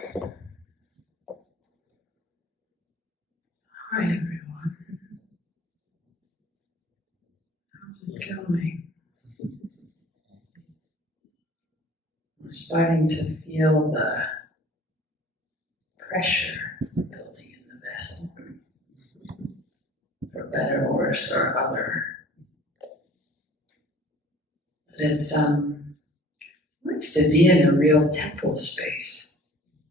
Hi everyone. How's it going? I'm starting to feel the pressure building in the vessel, for better or worse or other. But it's nice to be in a real temple space,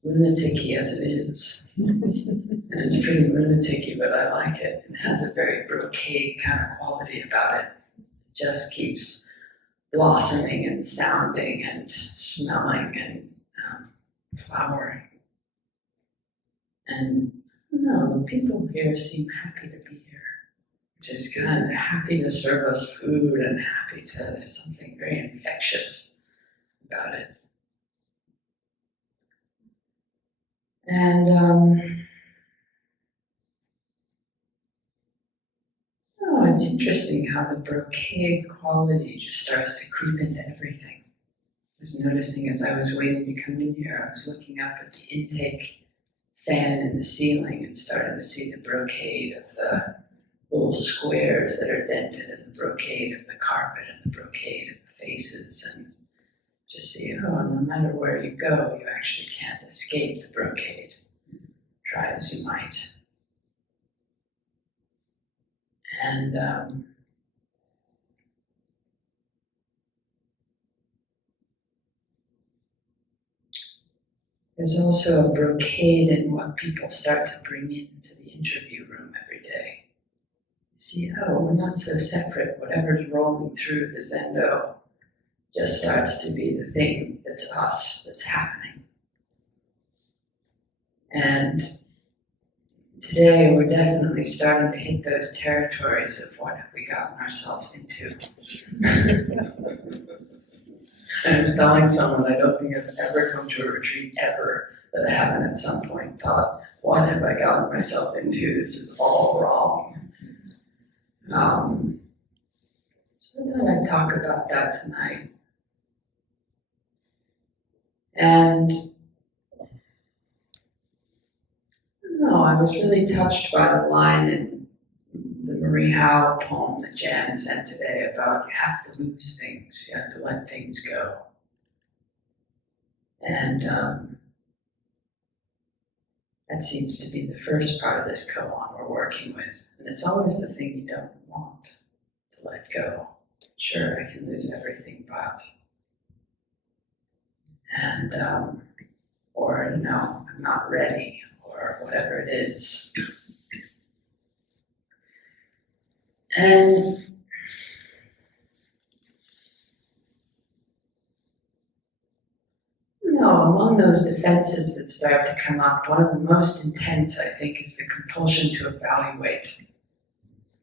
lunatic-y as it is. And it's pretty lunatic-y, but I like it. It has a very brocade kind of quality about it. It just keeps blossoming and sounding and smelling and flowering. And I don't know, the people here seem happy to be here. Just kind of happy to serve us food and happy to, there's something very infectious about it. And it's interesting how the brocade quality just starts to creep into everything. I was noticing as I was waiting to come in here, I was looking up at the intake fan in the ceiling and starting to see the brocade of the little squares that are dented in the brocade of the carpet and the brocade of the faces, and just see, oh, no matter where you go, you actually can't escape the brocade, try as you might. And there's also a brocade in what people start to bring into the interview room every day. You see, oh, we're not so separate. Whatever's rolling through the Zendo just starts to be the thing that's us, that's happening. And today we're definitely starting to hit those territories of what have we gotten ourselves into. I was telling someone I don't think I've ever come to a retreat ever that I haven't at some point thought, what have I gotten myself into? This is all wrong. So I thought I'd talk about that tonight. And I was really touched by the line in the Marie Howe poem that Jan sent today about you have to lose things, you have to let things go. And that seems to be the first part of this koan we're working with. And it's always the thing you don't want to let go. Sure, I can lose everything, but. And, or, I'm not ready, or whatever it is. And among those defenses that start to come up, one of the most intense, I think, is the compulsion to evaluate.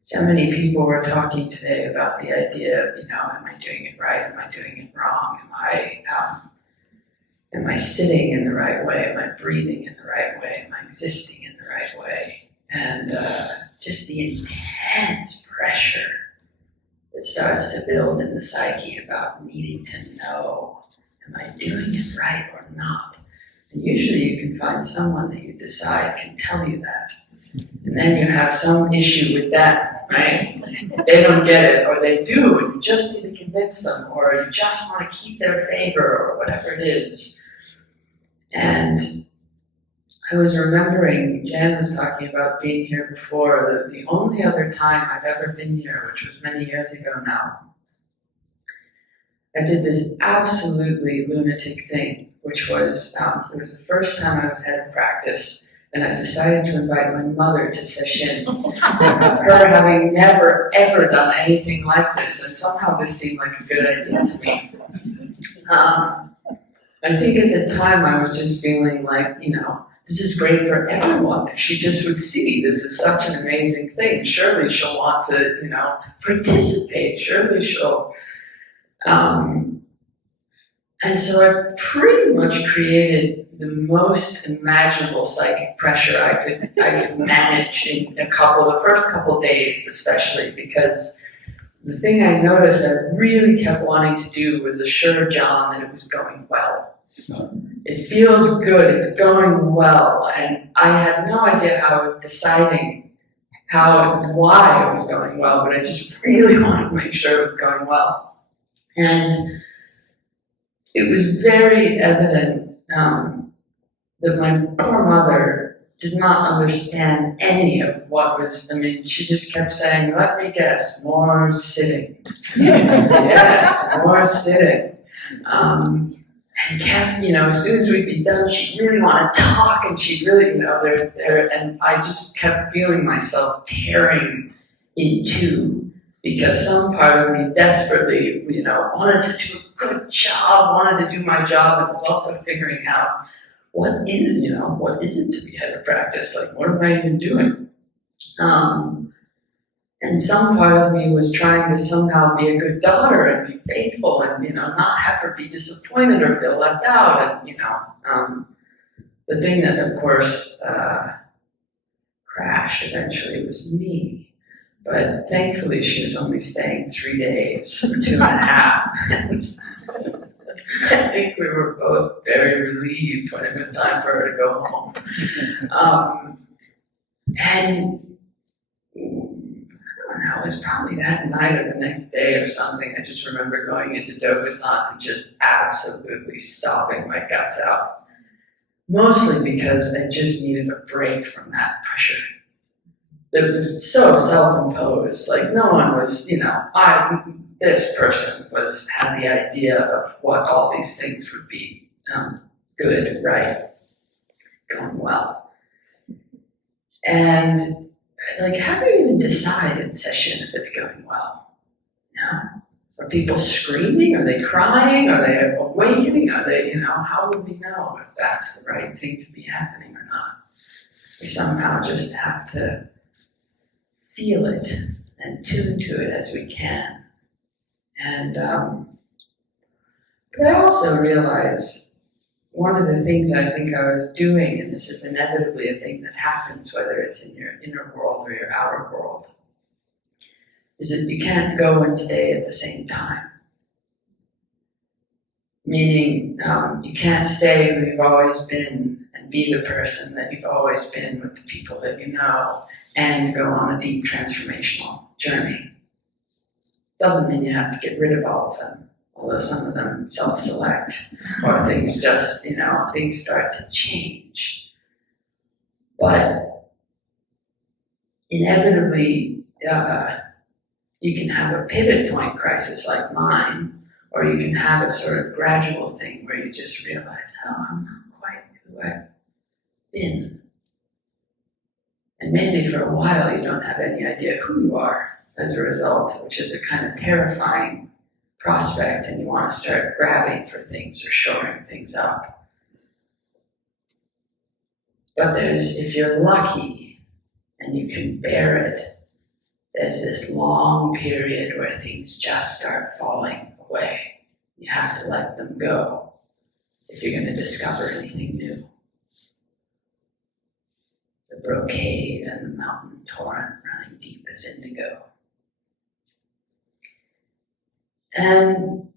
So many people were talking today about the idea of, am I doing it right? Am I doing it wrong? Am I sitting in the right way? Am I breathing in the right way? Am I existing in the right way? And just the intense pressure that starts to build in the psyche about needing to know, am I doing it right or not? And usually you can find someone that you decide can tell you that. And then you have some issue with that, right? They don't get it, or they do, and you just need to convince them, or you just want to keep their favor, or whatever it is. And I was remembering, Jan was talking about being here before, the only other time I've ever been here, which was many years ago now, I did this absolutely lunatic thing, which was, it was the first time I was head of practice, and I decided to invite my mother to sesshin, her having never, ever done anything like this, and somehow this seemed like a good idea to me. I think at the time I was just feeling like, this is great for everyone. If she just would see this is such an amazing thing, surely she'll want to, participate, surely she'll. And so I pretty much created the most imaginable psychic pressure I could manage in the first couple days especially, because the thing I noticed I really kept wanting to do was assure John that it was going well. it feels good, it's going well. And I had no idea how I was deciding how and why it was going well, but I just really wanted to make sure it was going well. And it was very evident that my poor mother did not understand any of what was, I mean, she just kept saying, let me guess, more sitting. Yes, more sitting. And kept, as soon as we'd be done, she'd really want to talk, and she'd really, and I just kept feeling myself tearing in two, because some part of me desperately, wanted to do a good job, wanted to do my job, and was also figuring out what is it to be head of practice? Like, what am I even doing? And some part of me was trying to somehow be a good daughter and be faithful and, not have her be disappointed or feel left out. And, the thing that, of course, crashed eventually was me. But thankfully, she was only staying 3 days, or 2.5. And I think we were both very relieved when it was time for her to go home. And I don't know, it was probably that night or the next day or something. I just remember going into Dokusan and just absolutely sobbing my guts out. Mostly because I just needed a break from that pressure. It was so self-imposed. Like, no one was, this person had the idea of what all these things would be good, right, going well. And how do you even decide in session if it's going well? Are people screaming? Are they crying? Are they awakening? Are they, how would we know if that's the right thing to be happening or not? We somehow just have to feel it and tune to it as we can. And, but I also realize one of the things I think I was doing, and this is inevitably a thing that happens, whether it's in your inner world or your outer world, is that you can't go and stay at the same time. Meaning, you can't stay who you've always been and be the person that you've always been with the people that you know and go on a deep transformational journey. Doesn't mean you have to get rid of all of them, although some of them self-select, or things just, things start to change. But inevitably, you can have a pivot point crisis like mine, or you can have a sort of gradual thing where you just realize, I'm not quite who I've been. And maybe for a while you don't have any idea who you are as a result, which is a kind of terrifying prospect, and you want to start grabbing for things or shoring things up. But if you're lucky and you can bear it, there's this long period where things just start falling away. You have to let them go if you're going to discover anything new. The brocade and the mountain torrent running deep as indigo. And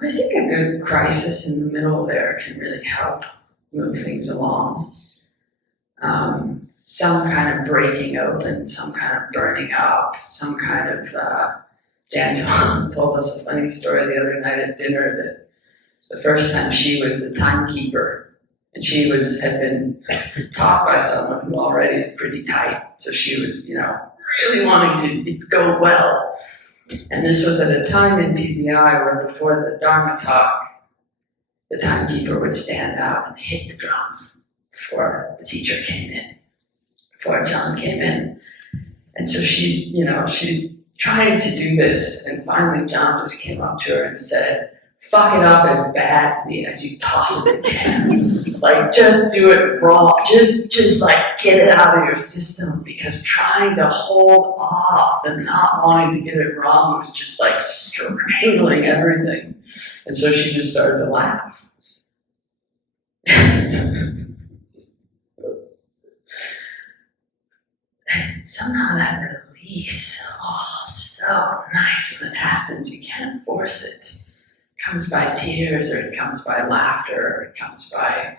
I think a good crisis in the middle there can really help move things along. Some kind of breaking open, some kind of burning up, some kind of, Jan told us a funny story the other night at dinner that the first time she was the timekeeper, and she had been taught by someone who already is pretty tight, so she was, really wanting to go well. And this was at a time in PZI where before the Dharma talk, the timekeeper would stand out and hit the drum before the teacher came in, before John came in. And so she's trying to do this, and finally John just came up to her and said, fuck it up as badly as you possibly can. Just do it wrong. Just get it out of your system, because trying to hold off the not wanting to get it wrong was just strangling everything. And so she just started to laugh. And somehow that release, so so nice when it happens. You can't force it. It comes by tears, or it comes by laughter, or it comes by,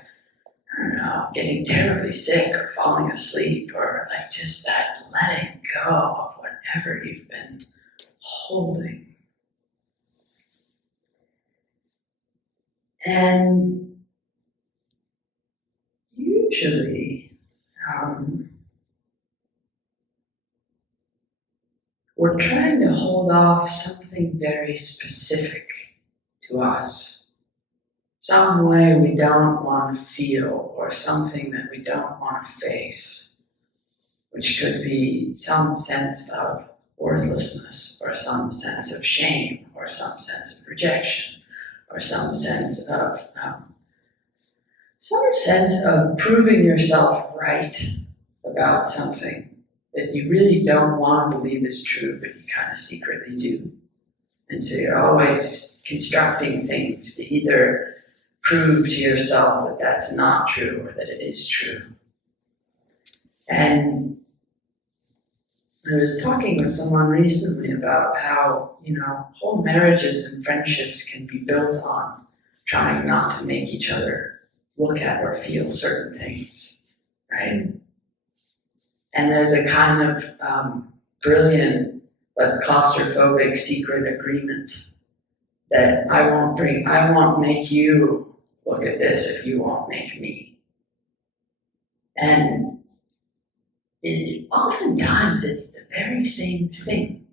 I don't know, getting terribly sick or falling asleep, or like just that letting go of whatever you've been holding. And usually, we're trying to hold off something very specific to us. Some way we don't want to feel, or something that we don't want to face, which could be some sense of worthlessness, or some sense of shame, or some sense of rejection, or some sense of proving yourself right about something that you really don't want to believe is true, but you kind of secretly do. And so you're always constructing things to either prove to yourself that that's not true or that it is true. And I was talking with someone recently about how, whole marriages and friendships can be built on trying not to make each other look at or feel certain things, right? And there's a kind of brilliant but claustrophobic secret agreement that I won't make you look at this if you won't make me. And oftentimes it's the very same thing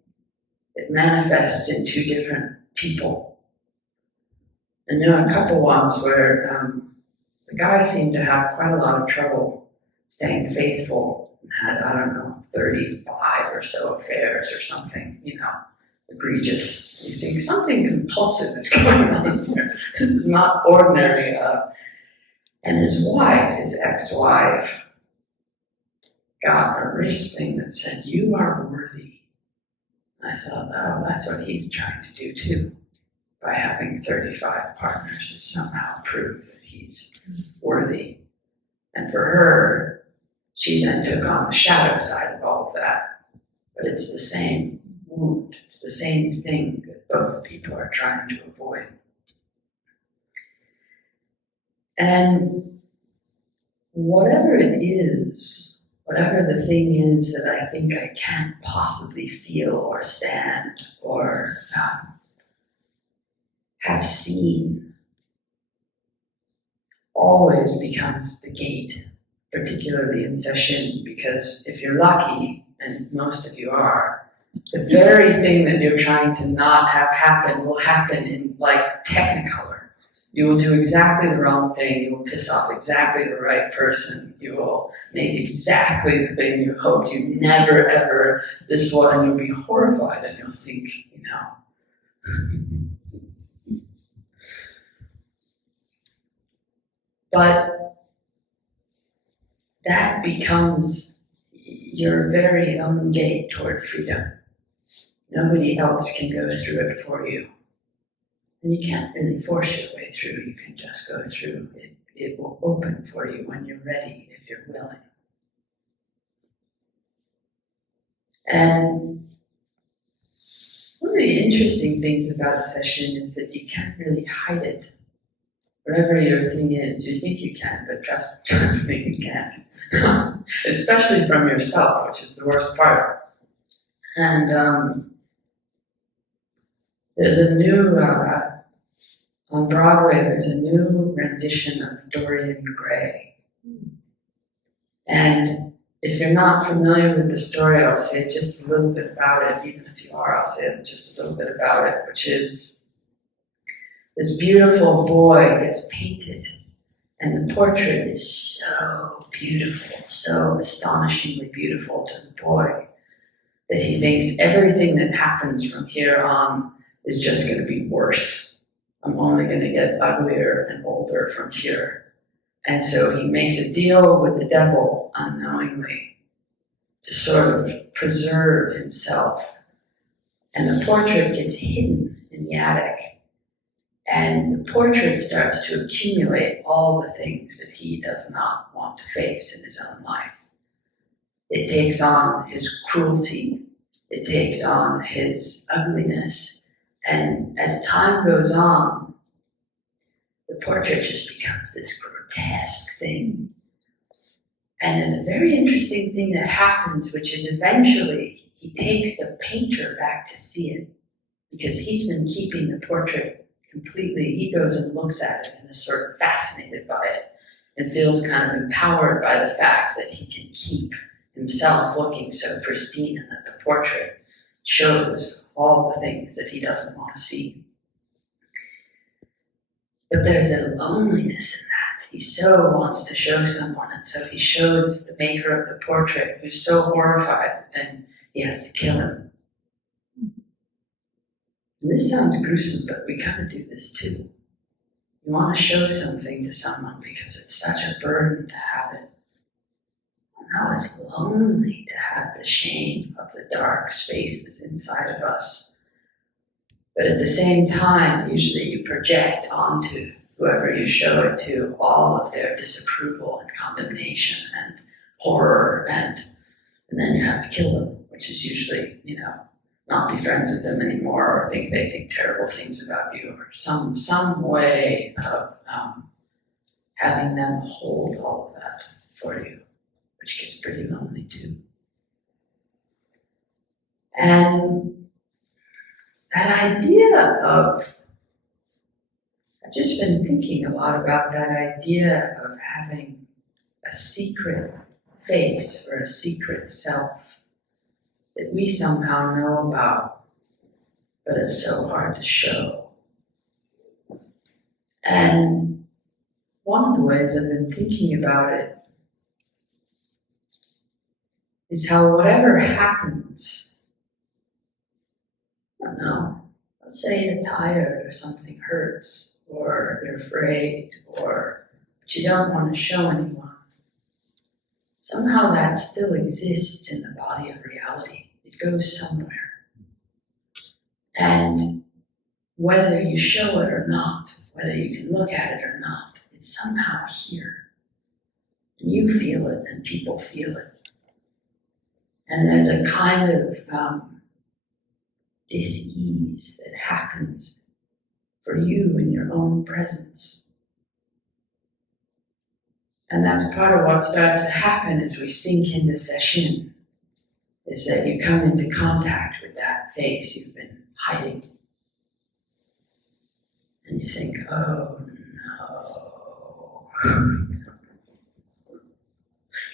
that manifests in two different people. I know a couple once where the guy seemed to have quite a lot of trouble staying faithful and had, 35 or so affairs or something, egregious. You think something compulsive is going on here. This is not ordinary. And his wife, his ex-wife, got a wrist thing that said, "You are worthy." I thought, oh, that's what he's trying to do too. By having 35 partners, is somehow prove that he's worthy. And for her, she then took on the shadow side of all of that. But it's the same wound, it's the same thing that both people are trying to avoid. And whatever it is, whatever the thing is that I think I can't possibly feel or stand or have seen, always becomes the gate, particularly in sesshin, because if you're lucky, and most of you are, the very thing that you're trying to not have happen will happen in like Technicolor. You will do exactly the wrong thing, you will piss off exactly the right person, you will make exactly the thing you hoped you never ever, this one, and you'll be horrified and you'll think, But that becomes your very own gate toward freedom. Nobody else can go through it for you. And you can't really force your way through, you can just go through. It will open for you when you're ready, if you're willing. And one of the interesting things about sesshin is that you can't really hide it. Whatever your thing is, you think you can, but trust me, you can't. Especially from yourself, which is the worst part. And there's a new, on Broadway, there's a new rendition of Dorian Gray. And if you're not familiar with the story, I'll say just a little bit about it. Even if you are, I'll say just a little bit about it, which is this beautiful boy gets painted, and the portrait is so beautiful, so astonishingly beautiful to the boy, that he thinks everything that happens from here on is just going to be worse. I'm only going to get uglier and older from here. And so he makes a deal with the devil unknowingly to sort of preserve himself. And the portrait gets hidden in the attic. And the portrait starts to accumulate all the things that he does not want to face in his own life. It takes on his cruelty. it takes on his ugliness. And as time goes on, the portrait just becomes this grotesque thing. And there's a very interesting thing that happens, which is eventually he takes the painter back to see it, because he's been keeping the portrait completely. He goes and looks at it and is sort of fascinated by it and feels kind of empowered by the fact that he can keep himself looking so pristine and that the portrait shows all the things that he doesn't want to see. But there's a loneliness in that. He so wants to show someone, and so he shows the maker of the portrait, who's so horrified that then he has to kill him. And this sounds gruesome, but we kind of do this too. You want to show something to someone because it's such a burden to have it. And how it's lonely to have the shame of the dark spaces inside of us. But at the same time, usually you project onto whoever you show it to all of their disapproval and condemnation and horror, and then you have to kill them, which is usually, not be friends with them anymore, or think they think terrible things about you, or some way of having them hold all of that for you, which gets pretty lonely too. And that idea of, I've just been thinking a lot about that idea of having a secret face or a secret self that we somehow know about, but it's so hard to show. And one of the ways I've been thinking about it is how whatever happens, I don't know, let's say you're tired or something hurts, or you're afraid, but you don't want to show anyone. Somehow that still exists in the body of reality. It goes somewhere. And whether you show it or not, whether you can look at it or not, it's somehow here. And you feel it, and people feel it. And there's a kind of dis-ease that happens for you in your own presence. And that's part of what starts to happen as we sink into sesshin, is that you come into contact with that face you've been hiding. And you think, oh no.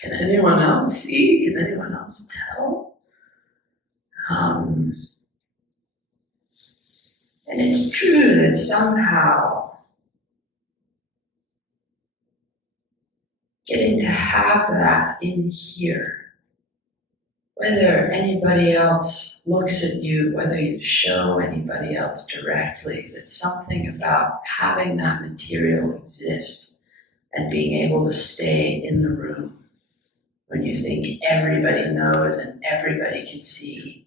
Can anyone else see? Can anyone else tell? And it's true that somehow getting to have that in here, whether anybody else looks at you, whether you show anybody else directly, that something about having that material exist and being able to stay in the room when you think everybody knows and everybody can see,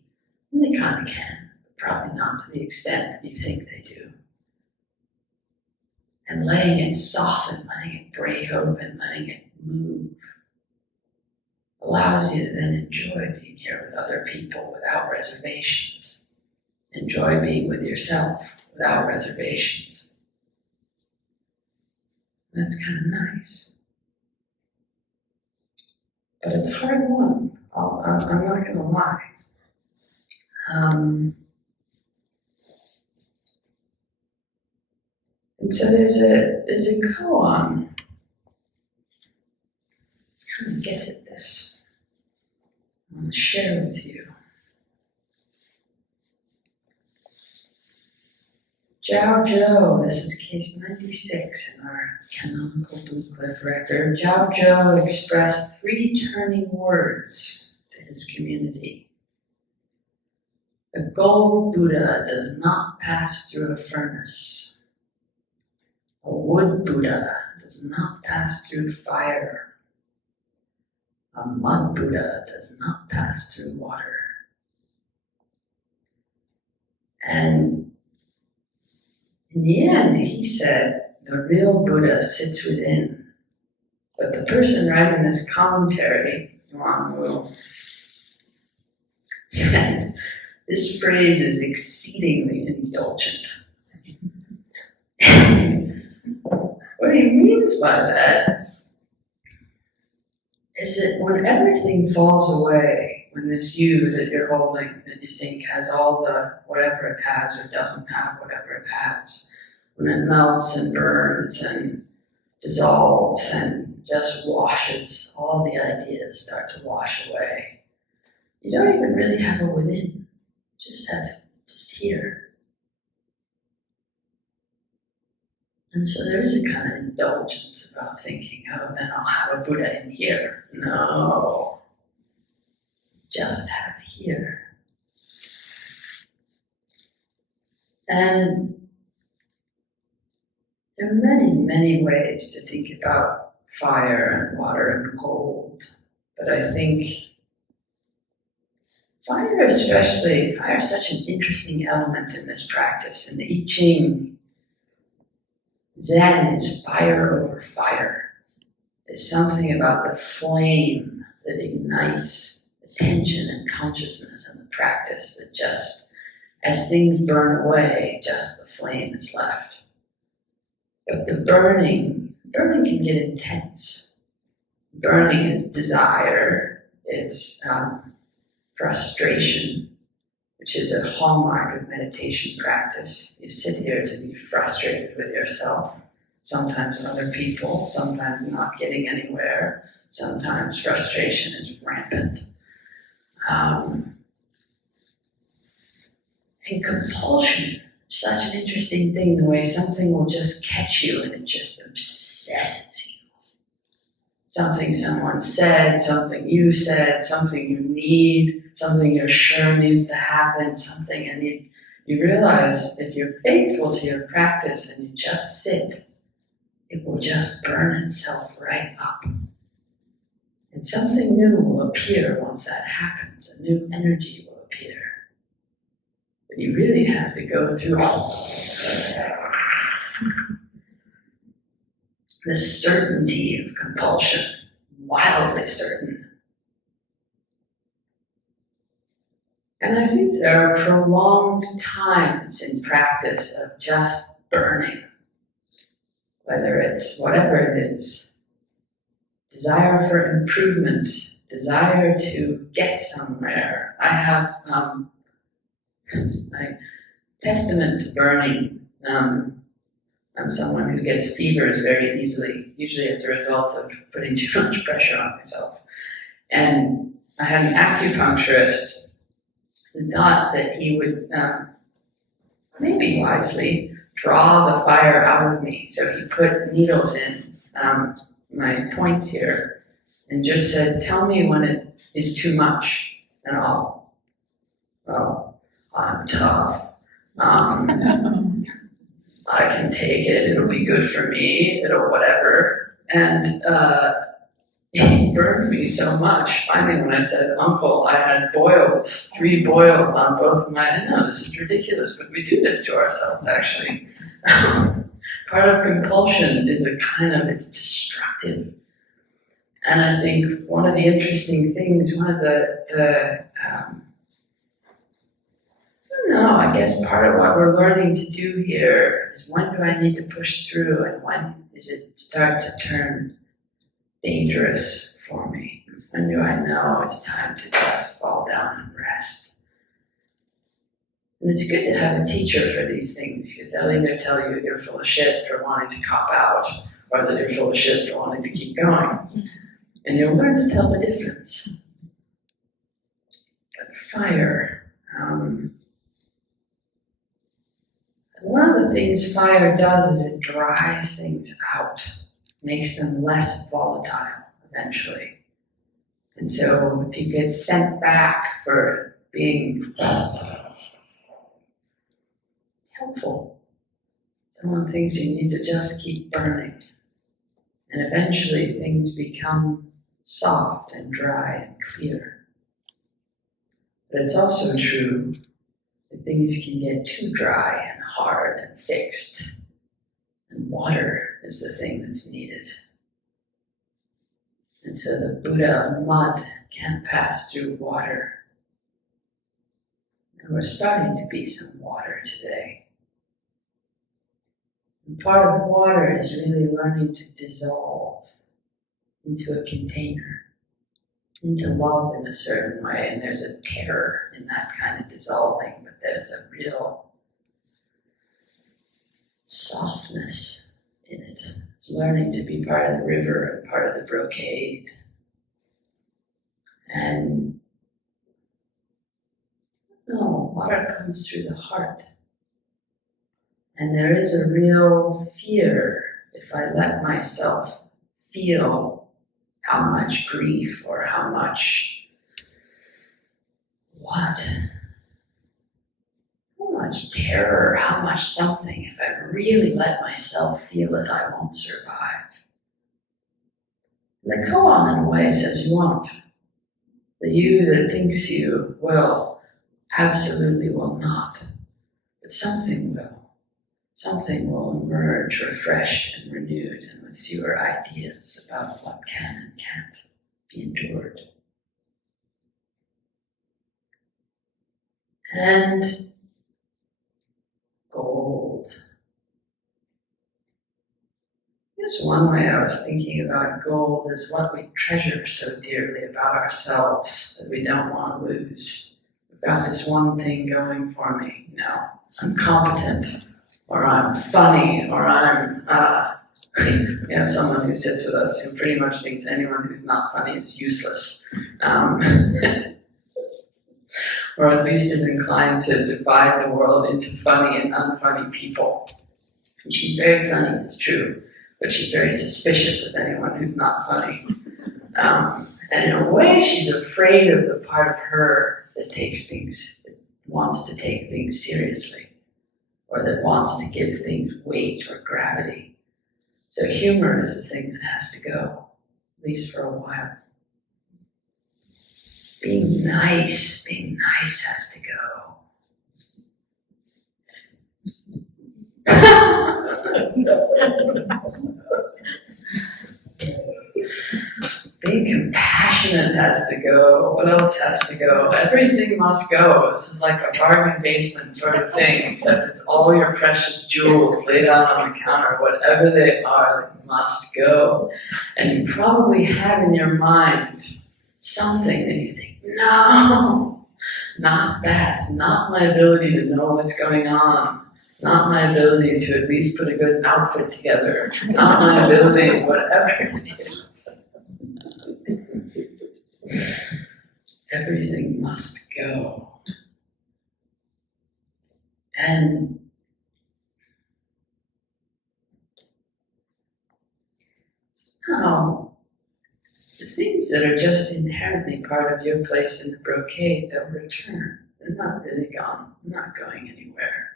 and they kind of can, but probably not to the extent that you think they do. And letting it soften, letting it break open, letting it move, allows you to then enjoy being here with other people without reservations. Enjoy being with yourself without reservations. That's kind of nice. But it's hard won. I'm not going to lie. And so there's a koan kind of gets at this. I want to share with you. Zhaozhou, this is case 96 in our canonical Blue Cliff record. Zhaozhou expressed 3 turning words to his community. A gold Buddha does not pass through a furnace. A wood Buddha does not pass through fire. A mud Buddha does not pass through water. And in the end, he said, the real Buddha sits within. But the person writing this commentary, Joan, said, this phrase is exceedingly indulgent. What he means by that is that when everything falls away, when this you that you're holding, that you think has all the whatever it has or doesn't have whatever it has, when it melts and burns and dissolves and just washes, all the ideas start to wash away. You don't even really have a within, just here. And so there is a kind of indulgence about thinking, oh, then I'll have a Buddha in here. No, just have here. And there are many, many ways to think about fire and water and gold. But I think fire especially, fire is such an interesting element in this practice. In the I Ching, Zen is fire over fire. There's something about the flame that ignites attention and consciousness and the practice that just, as things burn away, just the flame is left. But the burning can get intense. Burning is desire, it's frustration, which is a hallmark of meditation practice. You sit here to be frustrated with yourself, sometimes other people, sometimes not getting anywhere, sometimes frustration is rampant. And compulsion, such an interesting thing, the way something will just catch you and it just obsesses you. Something someone said, something you said, something you need, something you're sure needs to happen, something, and you realize if you're faithful to your practice and you just sit, it will just burn itself right up. And something new will appear once that happens, a new energy will appear. But you really have to go through the certainty of compulsion, wildly certain. And I think there are prolonged times in practice of just burning, whether it's whatever it is, desire for improvement, desire to get somewhere. I have my testament to burning. I'm someone who gets fevers very easily. Usually it's a result of putting too much pressure on myself. And I had an acupuncturist who thought that he would, maybe wisely, draw the fire out of me. So he put needles in my points here and just said, tell me when it is too much. And I'm tough. I can take it, it'll be good for me, it'll whatever. And he burned me so much. Finally, when I said, Uncle, I had boils, 3 boils on both of my, I know this is ridiculous, but we do this to ourselves, actually. Part of compulsion is a kind of, it's destructive. And I think one of the interesting things, one of the I guess part of what we're learning to do here is when do I need to push through and when does it start to turn dangerous for me? When do I know it's time to just fall down and rest? And it's good to have a teacher for these things because they'll either tell you you're full of shit for wanting to cop out or that you're full of shit for wanting to keep going. And you'll learn to tell the difference. But fire, one of the things fire does is it dries things out, makes them less volatile eventually. And so if you get sent back for being, it's helpful. Someone thinks you need to just keep burning. And eventually things become soft and dry and clear. But it's also true that things can get too dry and hard and fixed. And water is the thing that's needed. And so the Buddha of mud can't pass through water. And we're starting to be some water today. And part of water is really learning to dissolve into a container, into love in a certain way. And there's a terror in that kind of dissolving, but there's a real softness in it. It's learning to be part of the river and part of the brocade. And water comes through the heart. And there is a real fear if I let myself feel how much grief or how much terror, how much something. If I really let myself feel it, I won't survive. And the koan, in a way, says you won't. The you that thinks you will, absolutely will not. But something will. Something will emerge refreshed and renewed and with fewer ideas about what can and can't be endured. And gold. I guess one way I was thinking about gold is what we treasure so dearly about ourselves that we don't want to lose. I've got this one thing going for me. No, I'm competent, or I'm funny, or I'm, we have someone who sits with us who pretty much thinks anyone who's not funny is useless. Or at least is inclined to divide the world into funny and unfunny people. And she's very funny, it's true, but she's very suspicious of anyone who's not funny. And in a way, she's afraid of the part of her that wants to take things seriously, or that wants to give things weight or gravity. So humor is the thing that has to go, at least for a while. Being nice has to go. Being compassionate has to go. What else has to go? Everything must go. This is like a bargain basement sort of thing, except it's all your precious jewels laid out on the counter. Whatever they are, they must go. And you probably have in your mind something that you think, no, not that, not my ability to know what's going on, not my ability to at least put a good outfit together, not my ability, whatever it is. Everything must go. And somehow, the things that are just inherently part of your place in the brocade, they'll return. They're not really gone. They're not going anywhere.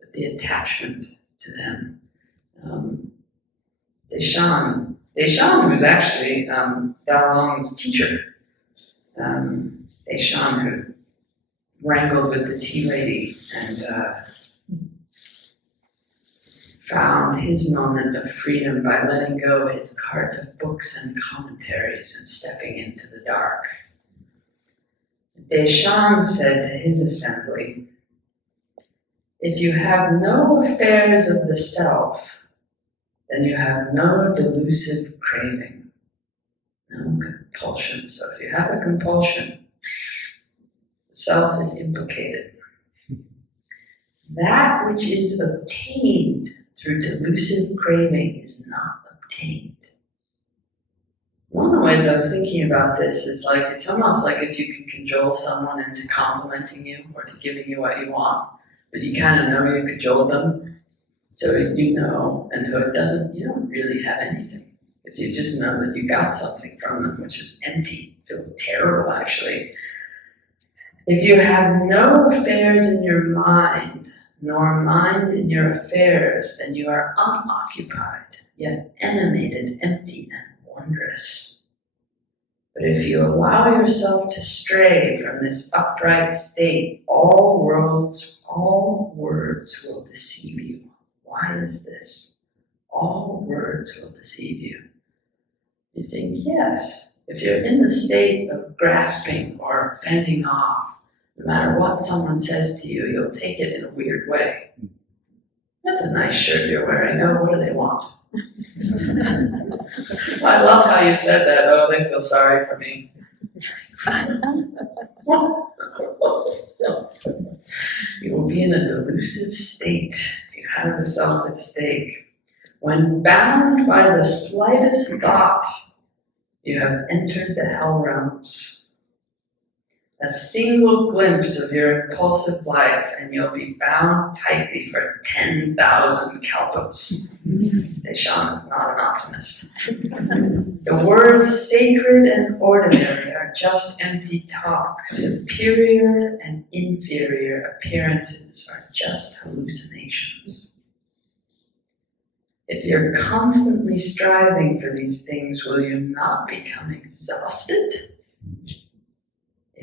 But the attachment to them. Deshan was actually Dalong's teacher. Deshan, who wrangled with the tea lady and found his moment of freedom by letting go his cart of books and commentaries and stepping into the dark. Deshan said to his assembly, "If you have no affairs of the self, then you have no delusive craving, no compulsion. So if you have a compulsion, the self is implicated. That which is obtained through delusive craving is not obtained." One of the ways I was thinking about this is like, it's almost like if you can cajole someone into complimenting you or to giving you what you want, but you kind of know you cajoled them, so you know, and who it doesn't, you don't really have anything. Because you just know that you got something from them, which is empty, feels terrible actually. If you have no affairs in your mind, nor mind in your affairs, then you are unoccupied, yet animated, empty, and wondrous. But if you allow yourself to stray from this upright state, all words will deceive you. Why is this? All words will deceive you. You think, yes, if you're in the state of grasping or fending off, No matter what someone says to you, you'll take it in a weird way. That's a nice shirt you're wearing. Oh, what do they want? I love how you said that. Oh, they feel sorry for me. You will be in a delusive state. You have a self at stake. When bound by the slightest thought, you have entered the hell realms. A single glimpse of your impulsive life, and you'll be bound tightly for 10,000 kalpas. Deshan is not an optimist. The words sacred and ordinary are just empty talk. Superior and inferior appearances are just hallucinations. If you're constantly striving for these things, will you not become exhausted?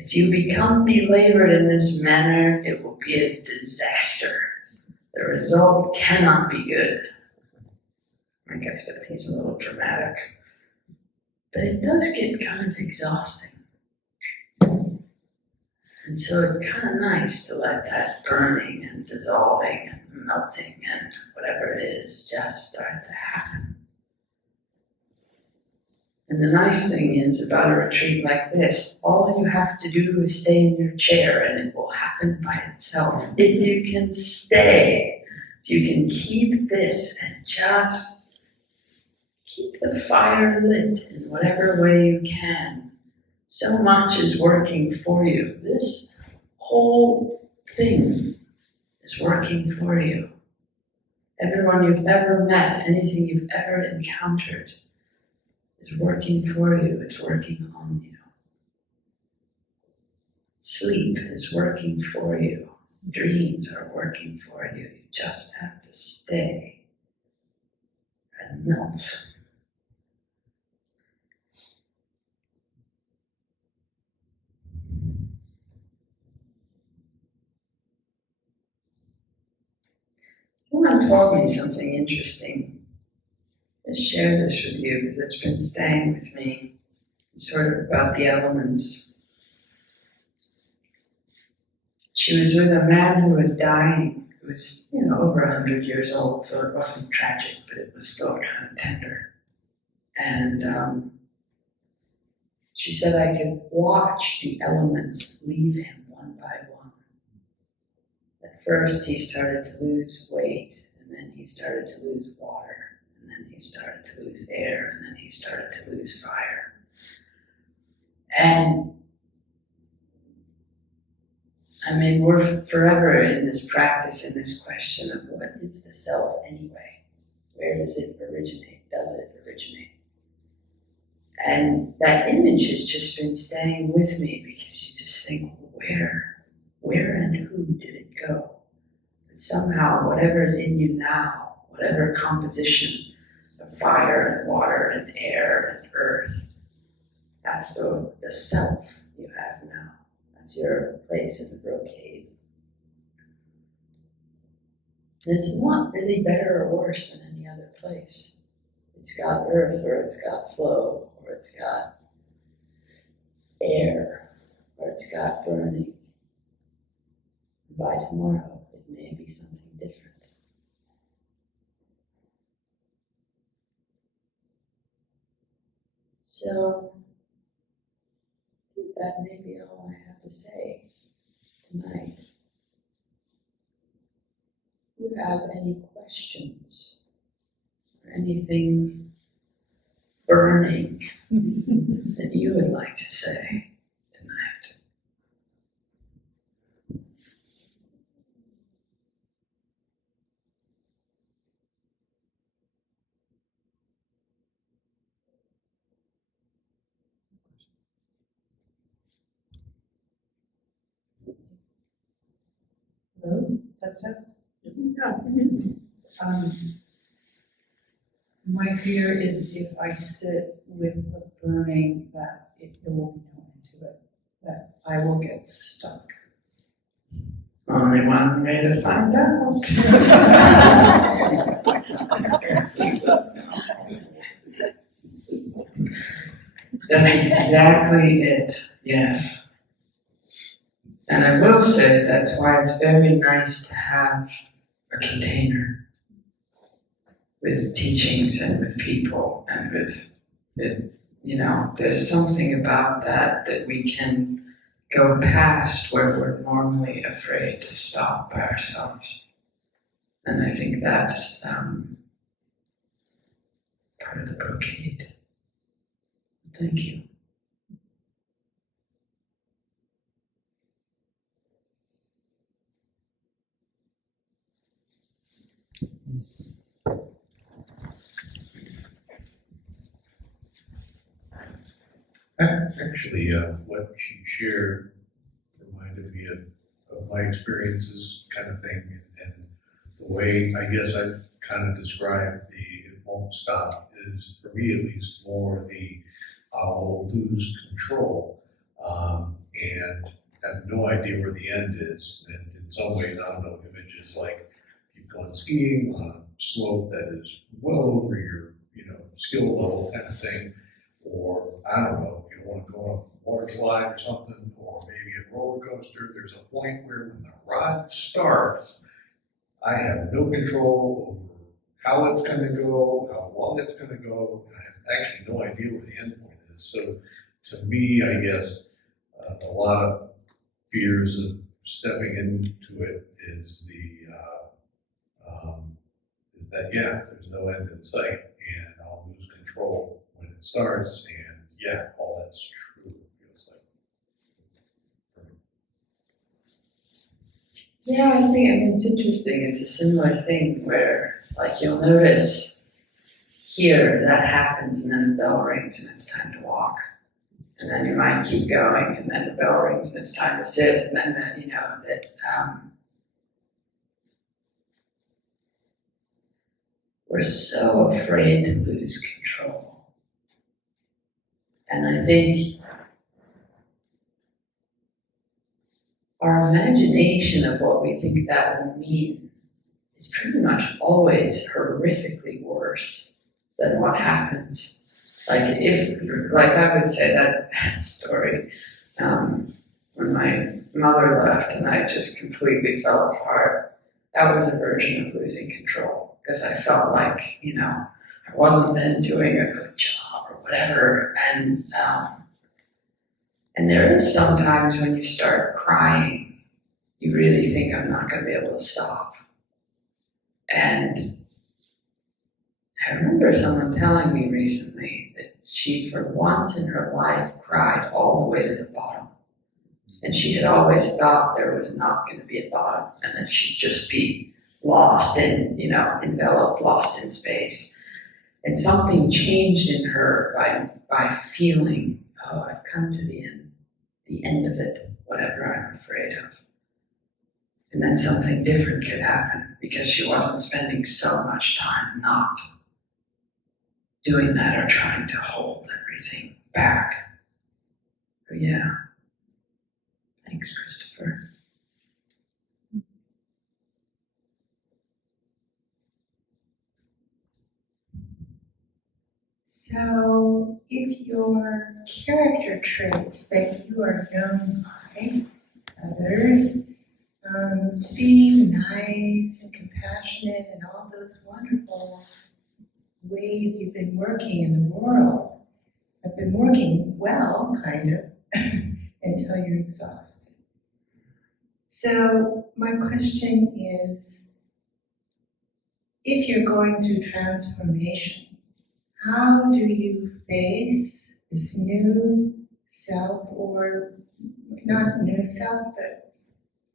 If you become belabored in this manner, it will be a disaster. The result cannot be good. Like I said, he's a little dramatic. But it does get kind of exhausting. And so it's kind of nice to let that burning and dissolving and melting and whatever it is just start to happen. And the nice thing is about a retreat like this, all you have to do is stay in your chair and it will happen by itself. If you can stay, if you can keep this and just keep the fire lit in whatever way you can, so much is working for you. This whole thing is working for you. Everyone you've ever met, anything you've ever encountered, is working for you, it's working on you. Sleep is working for you. Dreams are working for you. You just have to stay and melt. Someone told me something interesting. I share this with you because it's been staying with me. It's sort of about the elements. She was with a man who was dying, who was, over 100 years old, so it wasn't tragic, but it was still kind of tender. And she said I could watch the elements leave him one by one. At first he started to lose weight, and then he started to lose water. And then he started to lose air, and then he started to lose fire. And we're forever in this practice, in this question of what is the self anyway? Where does it originate? Does it originate? And that image has just been staying with me because you just think, where and who did it go? And somehow, whatever is in you now, whatever composition of fire and water and air and earth, that's the self you have now. That's your place in the brocade. And it's not really better or worse than any other place. It's got earth, or it's got flow, or it's got air, or it's got burning. And by tomorrow, it may be something different. So, I think that may be all I have to say tonight. Do you have any questions or anything burning that you would like to say tonight? Hello, test. Yeah. My fear is if I sit with a burning that there will be no end to it, that I will get stuck. Only one way to find out. That's exactly it, yes. And I will say that's why it's very nice to have a container with teachings and with people and with it. There's something about that we can go past where we're normally afraid to stop by ourselves. And I think that's part of the brocade. Thank you. Actually, what you shared reminded me of my experiences kind of thing, and the way I guess I kind of described it won't stop is, for me at least, more the I'll lose control and have no idea where the end is. And in some ways, I don't know, images like you've gone skiing on a slope that is well over your skill level kind of thing, or I don't know, if you want to go on a water slide or something, or maybe a roller coaster, there's a point where when the ride starts, I have no control over how it's going to go, how long it's going to go, and I have actually no idea where the end point is. So to me, I guess a lot of fears of stepping into it is that there's no end in sight, and I'll lose control when it starts, and all that's true, it feels like. Yeah, I think it's interesting. It's a similar thing where, like, you'll notice here that happens, and then the bell rings, and it's time to walk. And then you might keep going, and then the bell rings, and it's time to sit, and then we're so afraid to lose control. And I think our imagination of what we think that will mean is pretty much always horrifically worse than what happens. Like I would say that story, when my mother left and I just completely fell apart, that was a version of losing control, because I felt like, I wasn't then doing a good job or whatever. And there is sometimes when you start crying, you really think, I'm not going to be able to stop. And I remember someone telling me recently that she, for once in her life, cried all the way to the bottom. And she had always thought there was not going to be a bottom, and that she'd just be lost in, enveloped, lost in space. And something changed in her by feeling, oh, I've come to the end of it, whatever I'm afraid of. And then something different could happen, because she wasn't spending so much time not doing that or trying to hold everything back. But yeah. Thanks, Christopher. So, if your character traits that you are known by others to be nice and compassionate and all those wonderful ways you've been working in the world, have been working well, kind of, until you're exhausted. So, my question is, if you're going through transformation, how do you face this new self, or not new self, but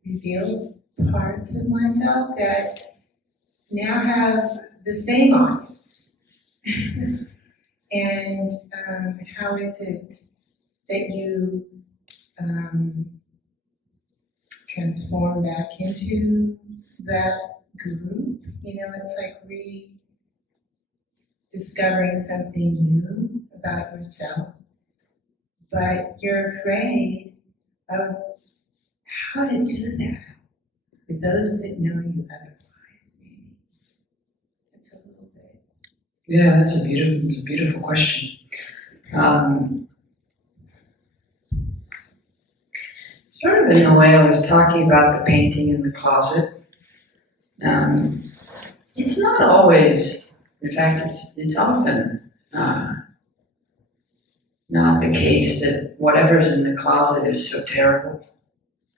revealed parts of myself that now have the same audience? And how is it that you transform back into that group? It's like discovering something new about yourself, but you're afraid of how to do that with those that know you otherwise, maybe. It's a little bit. Yeah, it's a beautiful question. Sort of in the way I was talking about the painting in the closet. It's not always, in fact, it's often not the case that whatever's in the closet is so terrible.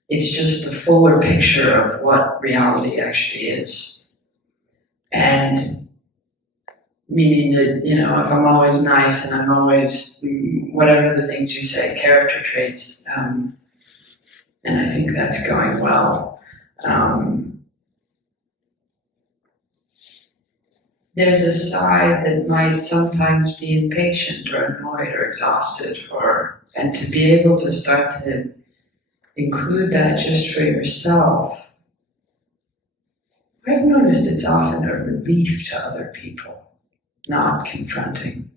It's just the fuller picture of what reality actually is. And meaning that, if I'm always nice and I'm always, whatever the things you say, character traits, and I think that's going well. There's a side that might sometimes be impatient or annoyed or exhausted, and to be able to start to include that just for yourself. I've noticed it's often a relief to other people, not confronting.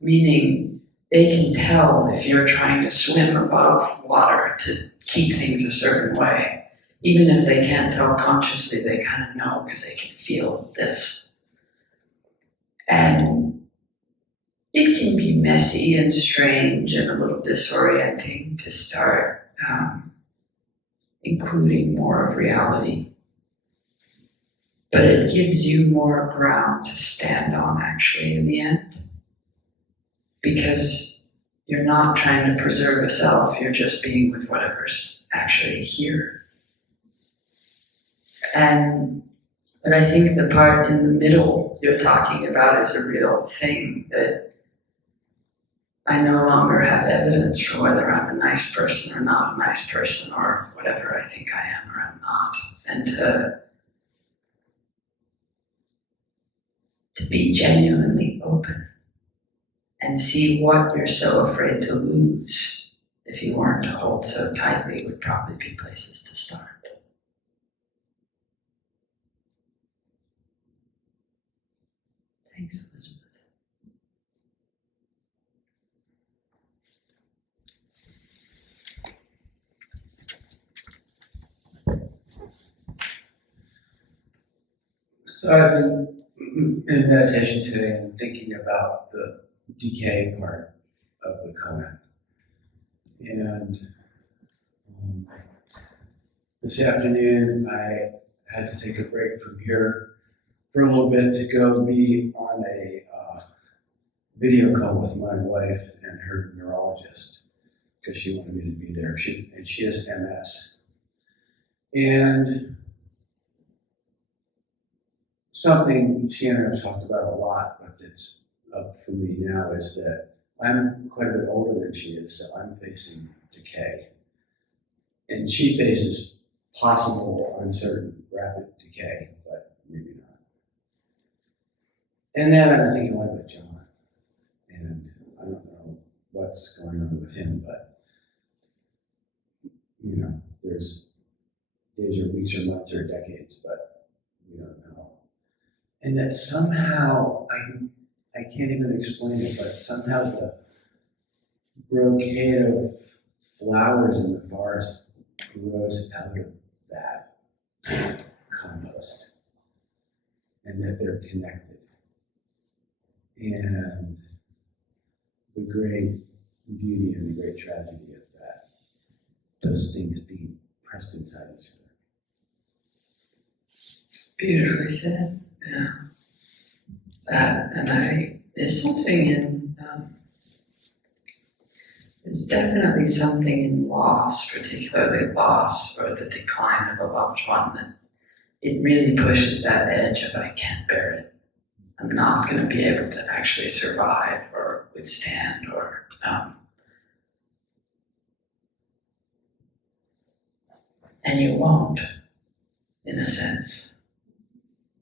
Meaning they can tell if you're trying to swim above water to keep things a certain way. Even if they can't tell consciously, they kind of know because they can feel this. And it can be messy and strange and a little disorienting to start including more of reality. But it gives you more ground to stand on actually in the end. Because you're not trying to preserve a self, you're just being with whatever's actually here. But I think the part in the middle you're talking about is a real thing that I no longer have evidence for whether I'm a nice person or not a nice person or whatever I think I am or I'm not. And to be genuinely open and see what you're so afraid to lose if you weren't to hold so tightly would probably be places to start. Thanks, Elizabeth. So I've been in meditation today and thinking about the decay part of the Koan. And this afternoon I had to take a break from here for a little bit to go be on a video call with my wife and her neurologist because she wanted me to be there. She has MS. And something she and I have talked about a lot, but it's up for me now, is that I'm quite a bit older than she is, so I'm facing decay. And she faces possible, uncertain, rapid decay, but maybe not. And then I've been thinking a lot about John. And I don't know what's going on with him, but there's days or weeks or months or decades, but we don't know. And that somehow, I can't even explain it, but somehow the brocade of flowers in the forest grows out of that compost, and that they're connected. And the great beauty and the great tragedy of that, those things being pressed inside each other. Beautifully said. Yeah. There's something in, there's definitely something in loss, particularly loss or the decline of a loved one, that it really pushes that edge of I can't bear it. I'm not going to be able to actually survive or withstand or and you won't, in a sense.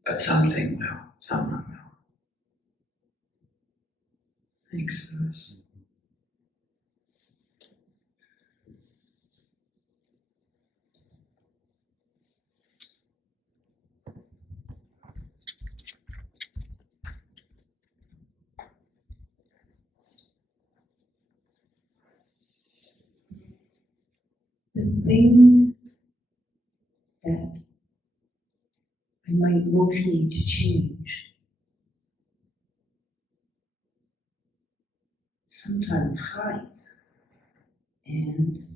But something will, someone will. Thanks, Louis. The thing that I might most need to change sometimes hides. And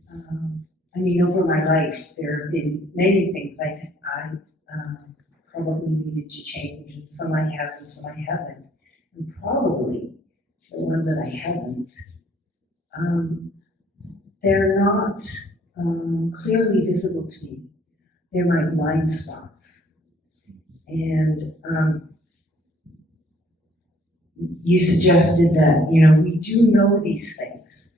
I mean, over my life, there have been many things I've probably needed to change, and some I have and some I haven't. And probably the ones that I haven't, they're not clearly visible to me. They're my blind spots. And you suggested that, you know, we do know these things,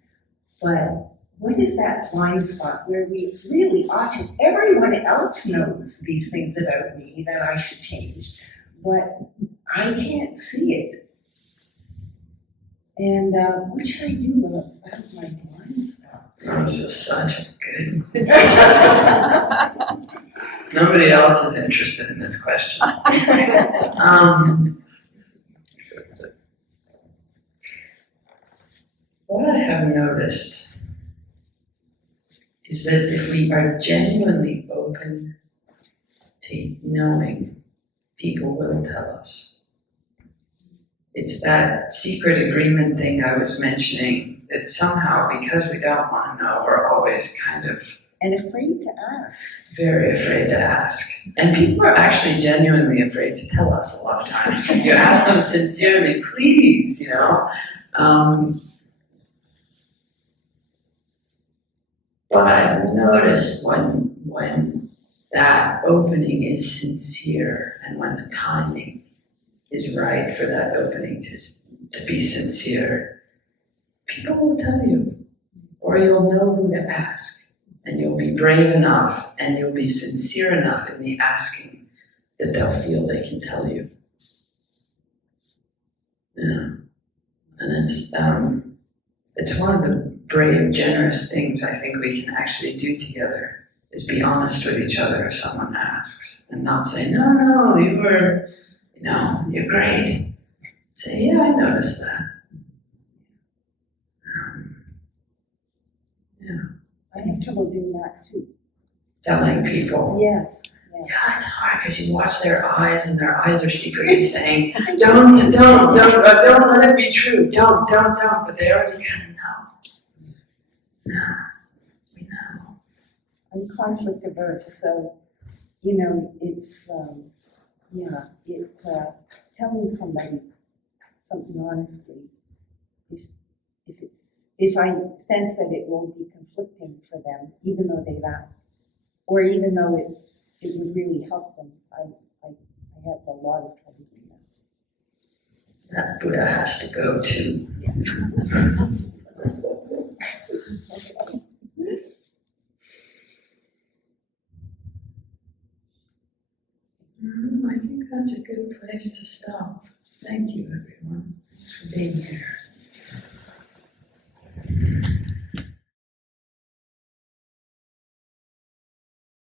but what is that blind spot where we really ought to, everyone else knows these things about me that I should change, but I can't see it. And what should I do about my blind spots? This is such a good. Nobody else is interested in this question. What I have noticed is that if we are genuinely open to knowing, people will tell us. It's that secret agreement thing I was mentioning, that somehow, because we don't want to know, we're always kind of And afraid to ask. very afraid to ask. And people are actually genuinely afraid to tell us a lot of times. If you ask them sincerely, please, you know. But I've noticed when that opening is sincere and when the timing is right for that opening to be sincere, people will tell you, or you'll know who to ask, and you'll be brave enough and you'll be sincere enough in the asking that they'll feel they can tell you. Yeah. And it's one of the brave, generous things I think we can actually do together, is be honest with each other if someone asks, and not say, no, you're great. Say, yeah, I noticed that. Yeah. I have trouble doing that too. Telling people. Yes. Yeah, it's hard because you watch their eyes and their eyes are secretly saying, don't let it be true. Don't. But they already kind of know. Yeah, we know. I'm conflict averse, so, you know, it's, telling somebody something honestly, if I sense that it won't be conflicting for them, even though they've asked, or even though it would really help them, I have a lot of trouble doing that. That Buddha has to go too. Yes. I think that's a good place to stop. Thank you, everyone. Thanks for being here.